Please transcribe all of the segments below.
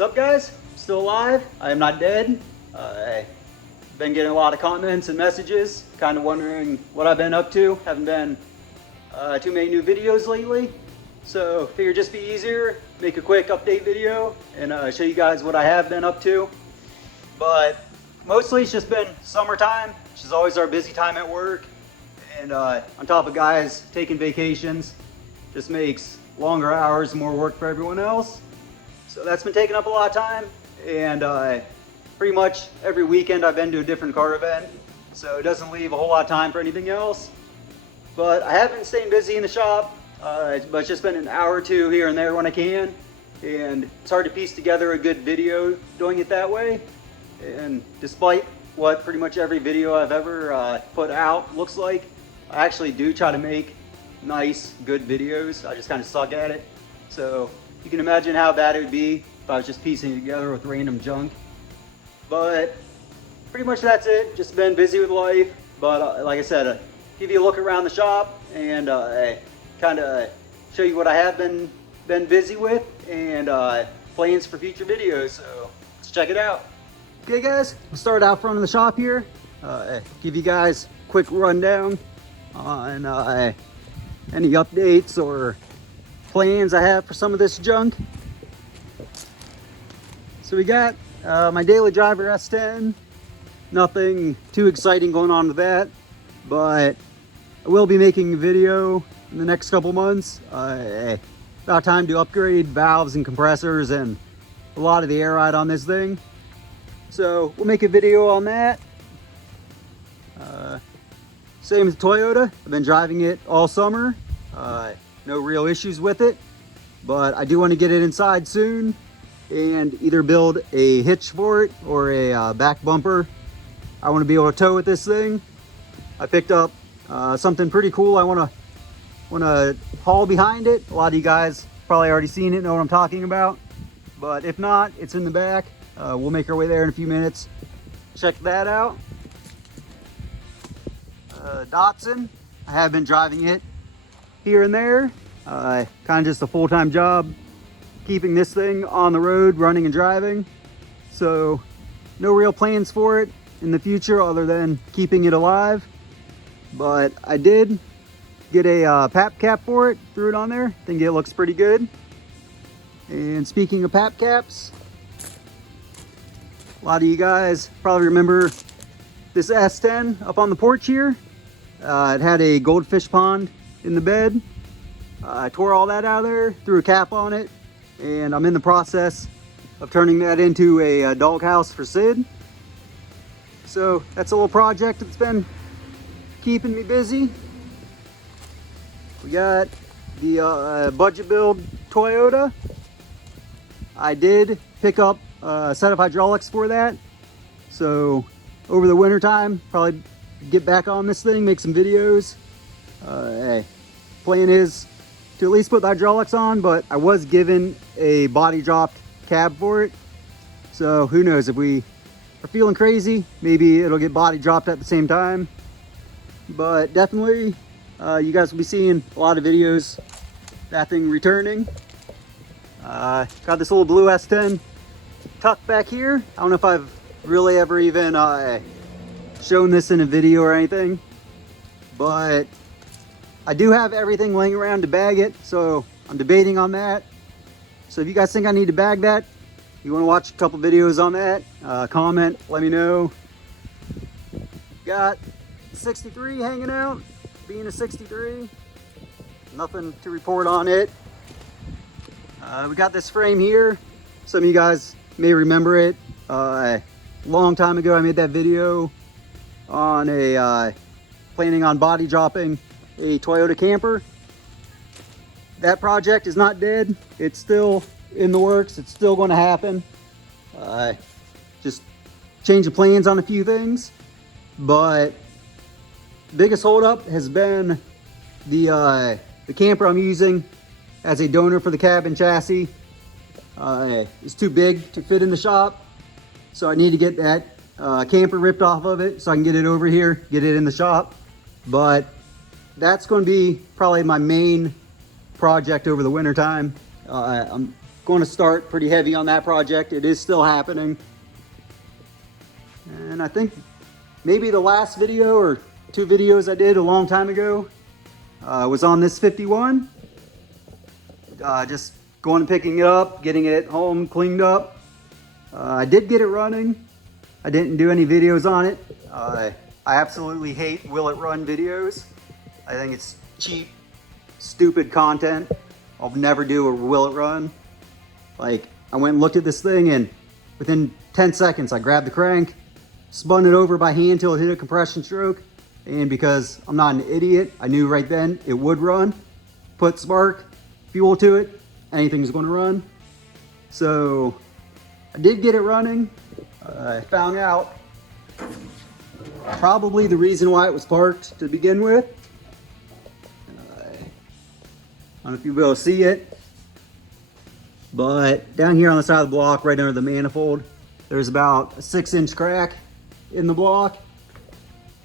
What's up, guys? Still alive. I am not dead. I've been getting a lot of comments and messages, kind of wondering what I've been up to. Haven't been too many new videos lately, so figured just be easier, make a quick update video and show you guys what I have been up to. But mostly it's just been summertime, which is always our busy time at work, and on top of guys taking vacations, just makes longer hours, more work for everyone else. So that's been taking up a lot of time, and pretty much every weekend I've been to a different car event, so it doesn't leave a whole lot of time for anything else. But I have been staying busy in the shop, but it's just been an hour or two here and there when I can, and it's hard to piece together a good video doing it that way. And despite what pretty much every video I've ever put out looks like, I actually do try to make nice, good videos. I just kind of suck at it. So you can imagine how bad it would be if I was just piecing it together with random junk. But pretty much that's it. Just been busy with life. But like I said, give you a look around the shop and kind of show you what I have been busy with and plans for future videos. So let's check it out. Okay, guys, we'll start out front of the shop here. Give you guys a quick rundown on any updates or plans I have for some of this junk. So we got my daily driver S10. Nothing too exciting going on with that, but I will be making a video in the next couple months. About time to upgrade valves and compressors and a lot of the air ride on this thing. So we'll make a video on that. Same as Toyota. I've been driving it all summer. No real issues with it, but I do want to get it inside soon and either build a hitch for it or a back bumper. I want to be able to tow with this thing. I picked up something pretty cool. I want to haul behind it. A lot of you guys probably already seen it, know what I'm talking about, but if not, it's in the back. We'll make our way there in a few minutes. Check that out. Datsun, I have been driving it here and there. Kind of just a full-time job keeping this thing on the road, running and driving. So no real plans for it in the future other than keeping it alive. But I did get a PAP cap for it, threw it on there. Think it looks pretty good. And speaking of PAP caps, a lot of you guys probably remember this S10 up on the porch here. It had a goldfish pond in the bed. I tore all that out of there, threw a cap on it, and I'm in the process of turning that into a doghouse for Sid. So that's a little project that's been keeping me busy. We got the budget build Toyota. I did pick up a set of hydraulics for that. So over the winter time, probably get back on this thing, make some videos. Plan is to at least put the hydraulics on, but I was given a body dropped cab for it. So who knows, if we are feeling crazy, maybe it'll get body dropped at the same time. But definitely, you guys will be seeing a lot of videos, that thing returning. Got this little blue S10 tucked back here. I don't know if I've really ever even shown this in a video or anything, but I do have everything laying around to bag it, so I'm debating on that. So if you guys think I need to bag that, you want to watch a couple videos on that, comment, let me know. Got 63 hanging out, being a 63, nothing to report on it. We got this frame here. Some of you guys may remember it. A long time ago I made that video on planning on body dropping a Toyota camper. That project is not dead. It's still in the works. It's still going to happen. Just change the plans on a few things. But biggest holdup has been the camper I'm using as a donor for the cab and chassis. It's too big to fit in the shop, so I need to get that camper ripped off of it so I can get it over here, get it in the shop. But that's going to be probably my main project over the winter time. I'm going to start pretty heavy on that project. It is still happening. And I think maybe the last video or 2 videos I did a long time ago was on this 51. Just going and picking it up, getting it home cleaned up. I did get it running. I didn't do any videos on it. I absolutely hate will it run videos. I think it's cheap, stupid content. I'll never do a will it run. Like, I went and looked at this thing, and within 10 seconds I grabbed the crank, spun it over by hand till it hit a compression stroke, and because I'm not an idiot, I knew right then it would run. Put spark, fuel to it, anything's going to run. So I did get it running. I found out probably the reason why it was parked to begin with. I don't know if you'll be able to see it, but down here on the side of the block, right under the manifold, there's about a 6-inch crack in the block.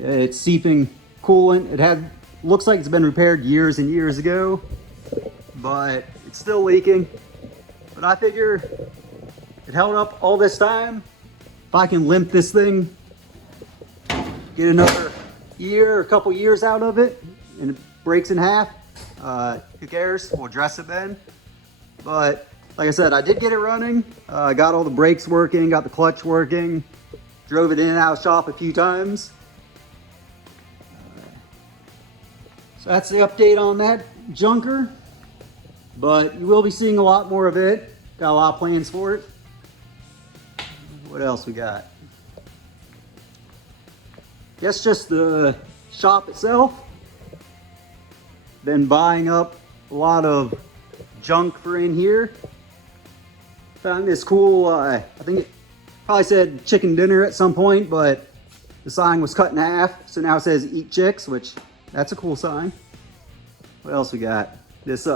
It's seeping coolant. Looks like it's been repaired years and years ago, but it's still leaking. But I figure it held up all this time. If I can limp this thing, get another year, a couple years out of it, and it breaks in half, who cares? We'll address it then. But like I said, I did get it running. Got all the brakes working, got the clutch working, drove it in and out of shop a few times. So that's the update on that junker. But you will be seeing a lot more of it. Got a lot of plans for it. What else we got? Guess just the shop itself. Been buying up a lot of junk for in here. Found this cool, I think it probably said chicken dinner at some point, but the sign was cut in half. So now it says eat chicks, which that's a cool sign. What else we got? This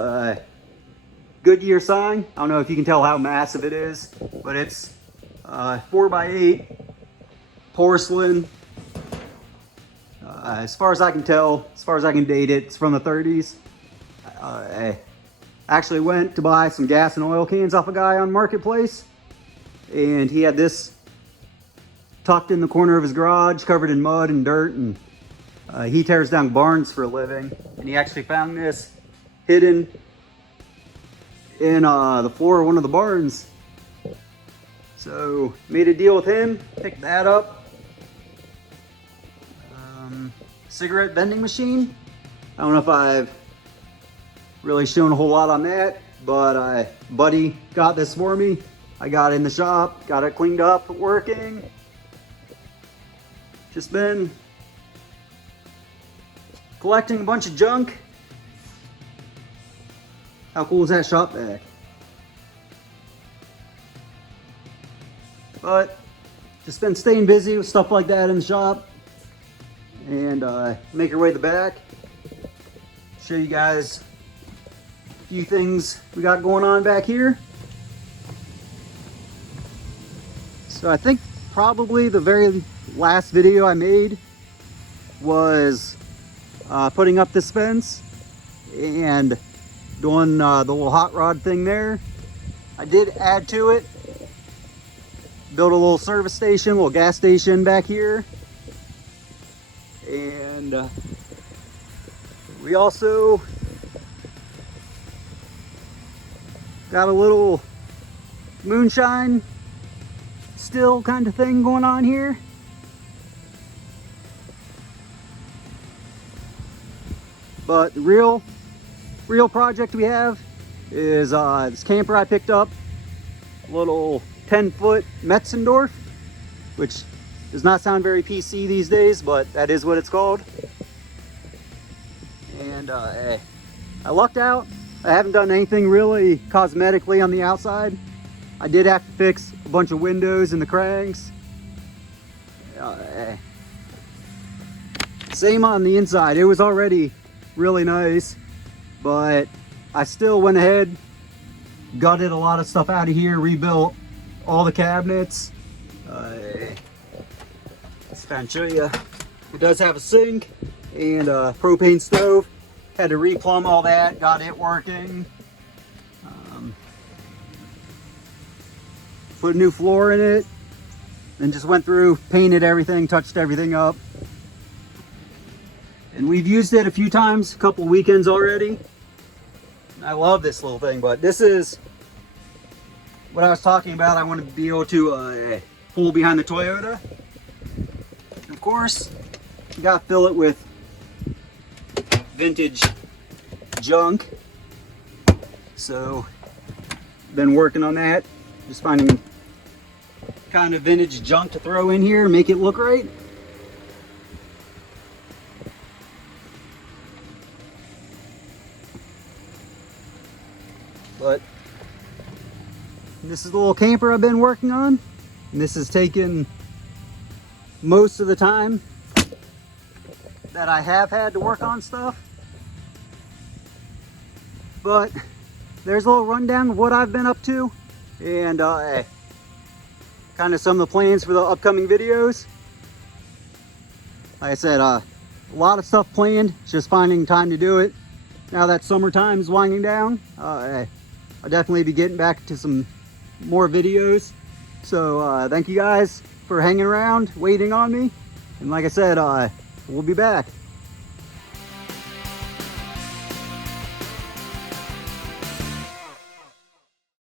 Goodyear sign. I don't know if you can tell how massive it is, but it's 4x8 porcelain. As far as I can tell, as far as I can date it, it's from the 30s. I actually went to buy some gas and oil cans off a guy on Marketplace, and he had this tucked in the corner of his garage, covered in mud and dirt, and he tears down barns for a living. And he actually found this hidden in the floor of one of the barns. So made a deal with him, picked that up. Cigarette vending machine. I don't know if I've really shown a whole lot on that, but buddy got this for me. I got it in the shop, got it cleaned up, working. Just been collecting a bunch of junk. How cool is that shop vac? But just been staying busy with stuff like that in the shop. And make your way to the back. Show you guys a few things we got going on back here. So I think probably the very last video I made was putting up this fence and doing the little hot rod thing there. I did add to it, build a little service station, a little gas station back here. And we also got a little moonshine still kind of thing going on here. But the real project we have is this camper I picked up, a little 10-foot Metzendorf, which does not sound very PC these days, but that is what it's called. And I lucked out. I haven't done anything really cosmetically on the outside. I did have to fix a bunch of windows in the cranks. Same on the inside. It was already really nice, but I still went ahead, gutted a lot of stuff out of here, rebuilt all the cabinets. Let's try and show you. It does have a sink and a propane stove. Had to replumb all that, got it working. put a new floor in it, and just went through, painted everything, touched everything up. And we've used it a few times, a couple weekends already. I love this little thing, but this is what I was talking about. I want to be able to pull behind the Toyota. Of course, you gotta fill it with vintage junk. So, been working on that. Just finding kind of vintage junk to throw in here and make it look right. But this is the little camper I've been working on, and this has taken most of the time that I have had to work on stuff. But there's a little rundown of what I've been up to, and kind of some of the plans for the upcoming videos. Like I said, a lot of stuff planned, just finding time to do it. Now that summertime is winding down, I'll definitely be getting back to some more videos. So thank you guys for hanging around, waiting on me. And like I said, we'll be back.